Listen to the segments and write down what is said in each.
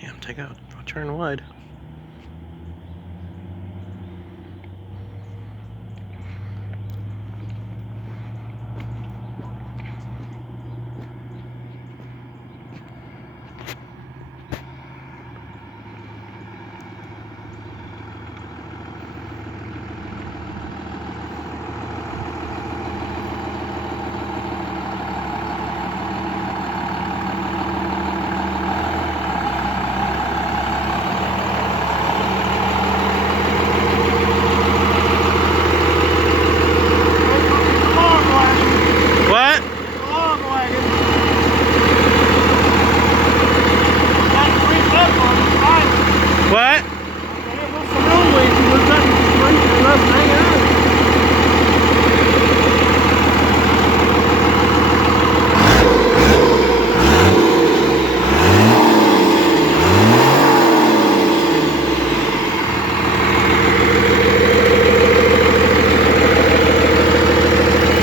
Yeah, take out. I'll turn wide. What?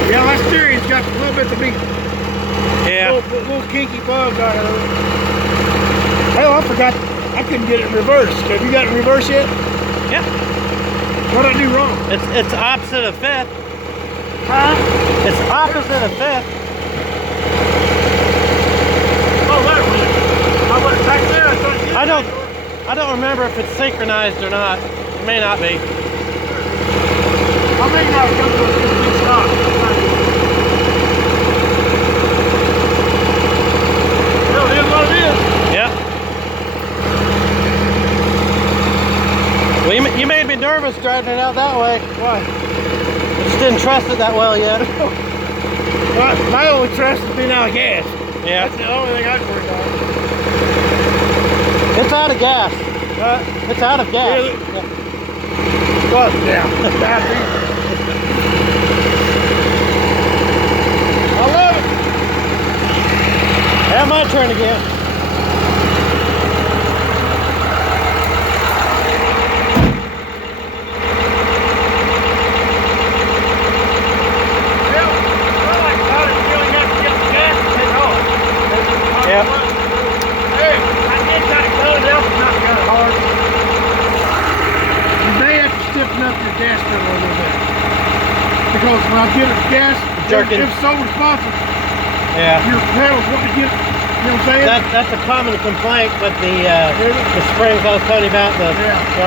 Yeah, my steering's got a little bit of meat. Yeah. Little kinky bugs out of it. Hell, I forgot. I couldn't get it in reverse. Have you got it in reverse yet? Yeah. What did I do wrong? It's opposite of fifth. Huh? It's opposite of fifth. Oh, that went. I went back there. I don't remember if it's synchronized or not. It may not be. I may not come to a complete stop. Well, it is what it is. Yep. Well, you made me nervous driving it out that way. Why? I just didn't trust it that well yet. My only trust is being out of gas. Yeah. That's the only thing I'd worry about. It's out of gas. It's out of gas. Really? Yeah. What? Yeah. I love it. Have my turn again. Yep. Hey, I did try to cut it out, but not kind of hard. You may have to stiffen up your gas pedal a little bit. Because when I get it gas, Jerking. it's so responsive. Yeah. Your pedals want to get, you know what I'm saying? That's a common complaint with the springs I was telling you about, the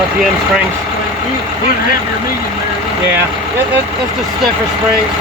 RPM springs. You have your medium there. Yeah. It's just stiffer springs.